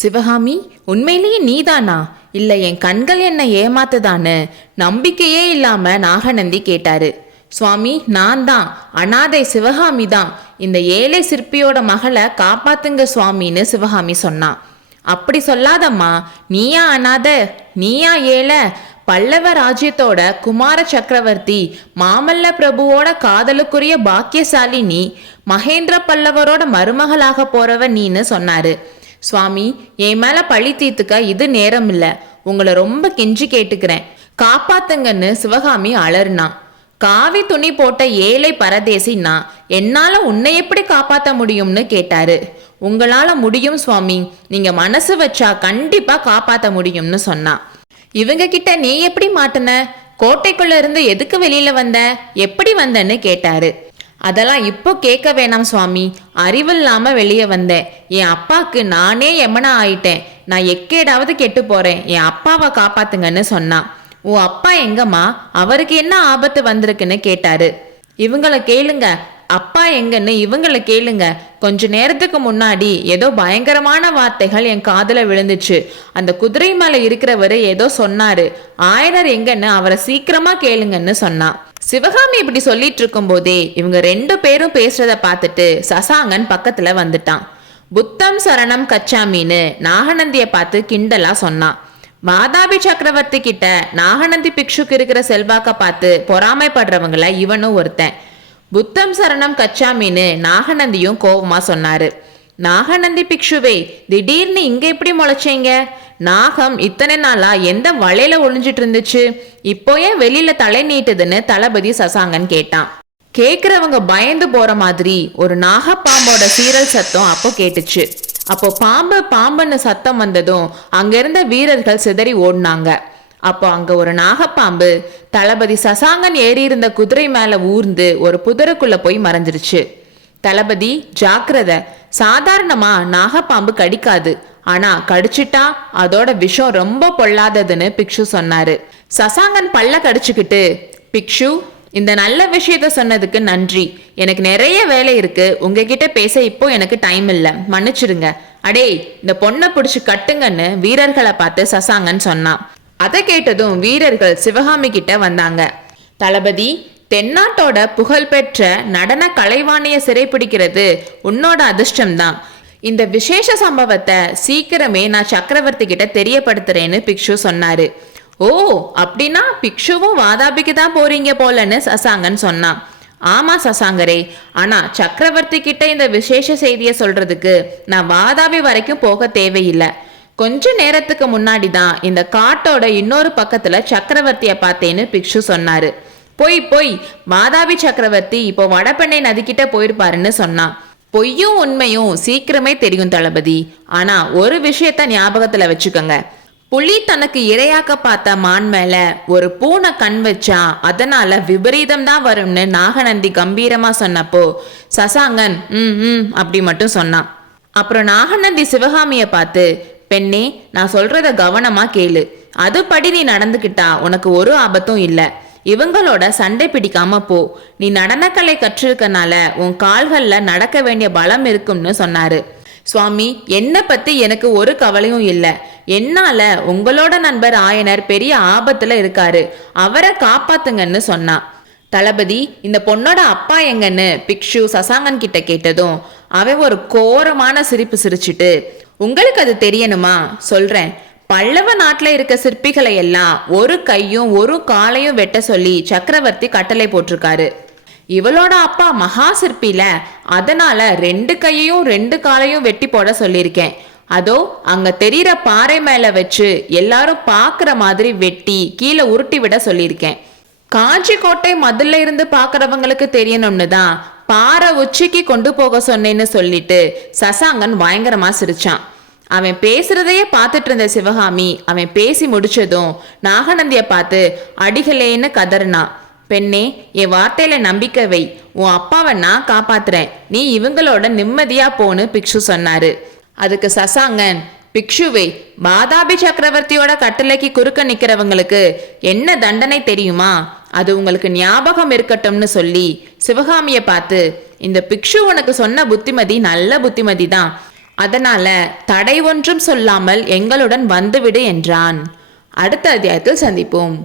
சிவகாமி, உண்மையிலேயே நீதானா இல்லை என் கண்கள் என்ன ஏமாத்துதான்னு நம்பிக்கையே இல்லாம நாகநந்தி கேட்டாரு. சுவாமி, நான் தான், அனாதை சிவகாமி தான். இந்த ஏழை சிற்பியோட மகளை காப்பாத்துங்க சுவாமின்னு சிவகாமி சொன்னான். அப்படி சொல்லாதம்மா, நீயா அனாதை, நீயா ஏழை? பல்லவ ராஜ்யத்தோட குமார சக்கரவர்த்தி மாமல்ல பிரபுவோட காதலுக்குரிய பாக்கியசாலி நீ. மகேந்திர பல்லவரோட மருமகளாக போறவ நீன்னு சொன்னாரு. சுவாமி, என் மேல பழி தீர்த்துக்க இது நேரம் இல்ல. உங்களை ரொம்ப கெஞ்சி கேட்டுக்கிறேன், காப்பாத்துங்கன்னு சிவகாமி அலறினான். காவி துணி போட்ட ஏழை பரதேசின்னா என்னால உன்னை எப்படி காப்பாற்ற முடியும்னு கேட்டாரு. உங்களால முடியும் சுவாமி, நீங்க மனசு வச்சா கண்டிப்பா காப்பாற்ற முடியும்னு சொன்னான். இவங்க கிட்ட நீ எப்படி மாட்டின? கோட்டைக்குள்ள இருந்து எதுக்கு வெளியில வந்த? எப்படி வந்தன்னு கேட்டாரு. அதெல்லாம் இப்போ கேட்க வேணாம் சுவாமி, அறிவில்லாம வெளியே வந்தேன். என் அப்பாக்கு நானே எமனா ஆயிட்டேன். நான் எக்கேடாவது கெட்டு போறேன், என் அப்பாவை காப்பாத்துங்கன்னு சொன்னான். உன் அப்பா எங்கம்மா? அவருக்கு என்ன ஆபத்து வந்திருக்குன்னு கேட்டாரு. இவங்களை கேளுங்க, அப்பா எங்கன்னு இவங்களை கேளுங்க. கொஞ்ச நேரத்துக்கு முன்னாடி ஏதோ பயங்கரமான வார்த்தைகள் என் காதுல விழுந்துச்சு. அந்த குதிரை மேல இருக்கிறவரு ஏதோ சொன்னாரு. ஆயனர் எங்கன்னு அவரை சீக்கிரமா கேளுங்கன்னு சொன்னான். சிவகாமி இப்படி சொல்லிட்டு இருக்கும் போதே இவங்க 2 பேரும் பேசுறத பார்த்துட்டு சசாங்கன் பக்கத்துல வந்துட்டான். புத்தம் சரணம் கச்சாமின்னு நாகநந்திய பார்த்து கிண்டலா சொன்னான். வாதாபி சக்கரவர்த்தி கிட்ட நாகநந்தி பிக்ஷுக்கு இருக்கிற செல்வாக்க பார்த்து பொறாமைப்படுறவங்கள இவனும் ஒருத்தன். புத்தம் சரணம் கச்சாமின்னு நாகநந்தியும் கோபமா சொன்னாரு. நாகநந்தி பிக்ஷுவே, திடீர்னு இங்க எப்படி முளைச்சீங்க? நாகம் இத்தனை நாளா எந்த வலையில ஒளிஞ்சிட்டு இருந்துச்சு, இப்போ ஏன் வெளியில தலை நீட்டுதுன்னு தளபதி சசாங்கன் கேட்டான். கேக்குறவங்க பயந்து போற மாதிரி ஒரு நாகப்பாம்போட சீரல் சத்தம் அப்போ கேட்டுச்சு. அப்போ பாம்பு பாம்புன்னு சத்தம் வந்ததும் அங்க இருந்த வீரர்கள் சிதறி ஓடினாங்க. அப்போ அங்க ஒரு நாகப்பாம்பு தளபதி சசாங்கன் ஏறி இருந்த குதிரை மேல ஊர்ந்து ஒரு புதருக்குள்ள போய் மறைஞ்சிருச்சு. தளபதி ஜாக்கிரத, சாதாரணமா நாகப்பாம்பு கடிக்காது, ஆனா கடிச்சிட்டா அதோட விஷம் ரொம்ப பொல்லாததுன்னு பிக்ஷு சொன்னாரு. சசாங்கன் பல்ல கடிச்சுக்கிட்டு, பிக்ஷு, இந்த நல்ல விஷயத்த சொன்னதுக்கு நன்றி. எனக்கு நிறைய வேலை இருக்கு, உங்ககிட்ட பேச இப்போ எனக்கு டைம் இல்ல, மன்னிச்சிருங்க. அடே, இந்த பொண்ணை பிடிச்சு கட்டுங்கன்னு வீரர்களை பார்த்து சசாங்கன் சொன்னான். அதை கேட்டதும் வீரர்கள் சிவகாமி கிட்ட வந்தாங்க. தளபதி, தென்னாட்டோட புகழ்பெற்ற நடன கலைவாணிய சிறைப்பிடிக்கிறது உன்னோட அதிர்ஷ்டம்தான். இந்த விசேஷ சம்பவத்தை சீக்கிரமே நான் சக்கரவர்த்தி கிட்ட தெரியப்படுத்துறேன்னு பிக்ஷு சொன்னாரு. ஓ, அப்படின்னா பிக்ஷுவும் வாதாபிக்கு தான் போறீங்க போலன்னு சசாங்கன் சொன்னான். ஆமா சசாங்கரே, ஆனா சக்கரவர்த்தி கிட்ட இந்த விசேஷ செய்தியை சொல்றதுக்கு நான் வாதாபி வரைக்கும் போக தேவையில்லை. கொஞ்ச நேரத்துக்கு முன்னாடி தான் இந்த காட்டோட இன்னொரு பக்கத்துல சக்கரவர்த்திய பார்த்தேன்னு பிக்ஷு சொன்னாரு. போய் வாதாபி சக்கரவர்த்தி இப்போ வடபெண்ணை நதிக்கிட்ட போயிருப்பாருன்னு சொன்னான். பொய்யும் உண்மையும் சீக்கிரமே தெரியும் தளபதி. ஆனா ஒரு விஷயத்த ஞாபகத்துல வச்சுக்கோங்க, புலி தனக்கு இரையாக்க பார்த்த மான் மேல ஒரு பூனை கண் வச்சா அதனால விபரீதம் தான் வரும்னு நாகநந்தி கம்பீரமா சொன்னப்போ சசாங்கன் அப்படி மட்டும் சொன்னான். அப்புறம் நாகநந்தி சிவகாமிய பார்த்து, பெண்ணே, நான் சொல்றத கவனமா கேளு. அதுபடி நீ நடந்துக்கிட்டா உனக்கு ஒரு ஆபத்தும் இல்லை. இவங்களோட சண்டை பிடிக்காம போ. நீ நடனக்கலை கற்றிருக்கனால உன் கால்கள்ல நடக்க வேண்டிய பலம் இருக்கும்னு சொன்னாரு. சுவாமி, என்னை பத்தி எனக்கு ஒரு கவலையும் இல்லை. என்னால உங்களோட நண்பர் ஆயனர் பெரிய ஆபத்துல இருக்காரு, அவரை காப்பாத்துங்கன்னு சொன்னான். தளபதி, இந்த பொண்ணோட அப்பா எங்கன்னு பிக்ஷு சசாங்கன் கிட்ட கேட்டதும் அவன் ஒரு கோரமான சிரிப்பு சிரிச்சுட்டு, உங்களுக்கு அது தெரியணுமா? சொல்றேன். பல்லவ நாட்டுல இருக்க சிற்பிகளை எல்லாம் ஒரு கையும் ஒரு காலையும் வெட்ட சொல்லி சக்கரவர்த்தி கட்டளை போட்டிருக்காரு. இவளோட அப்பா மகா சிற்பில, அதனால 2 கையையும் 2 காலையும் வெட்டி போட சொல்லியிருக்கேன். அதோ அங்க தெரிகிற பாறை மேல வச்சு எல்லாரும் பாக்குற மாதிரி வெட்டி கீழே உருட்டி விட சொல்லியிருக்கேன். காஞ்சி கோட்டை மதுல இருந்து பாக்குறவங்களுக்கு தெரியணும்னு தான் பாறை உச்சிக்கு கொண்டு போக சொன்னேன்னு சொல்லிட்டு சசாங்கன் பயங்கரமா சிரிச்சான். அவன் பேசுறதையே பார்த்துட்டு இருந்த சிவகாமி அவன் பேசி முடிச்சதும் நாகநந்திய பார்த்து அடிகளேன்னு கதறினான். பெண்ணே, என் வார்த்தையில நம்பிக்கை வை. உன் அப்பாவை நான் காப்பாத்துறேன், நீ இவங்களோட நிம்மதியா போன்னு பிக்ஷு சொன்னாரு. அதுக்கு சசாங்கன், பிக்ஷுவே, வாதாபி சக்கரவர்த்தியோட கட்டளைக்கு குறுக்க நிக்கிறவங்களுக்கு என்ன தண்டனை தெரியுமா? அது உங்களுக்கு ஞாபகம் இருக்கட்டும்னு சொல்லி சிவகாமிய பார்த்து, இந்த பிக்ஷு உனக்கு சொன்ன புத்திமதி நல்ல புத்திமதி தான். அதனால தடை ஒன்றும் சொல்லாமல் எங்களுடன் வந்துவிடு என்றான். அடுத்த அத்தியாயத்தில் சந்திப்போம்.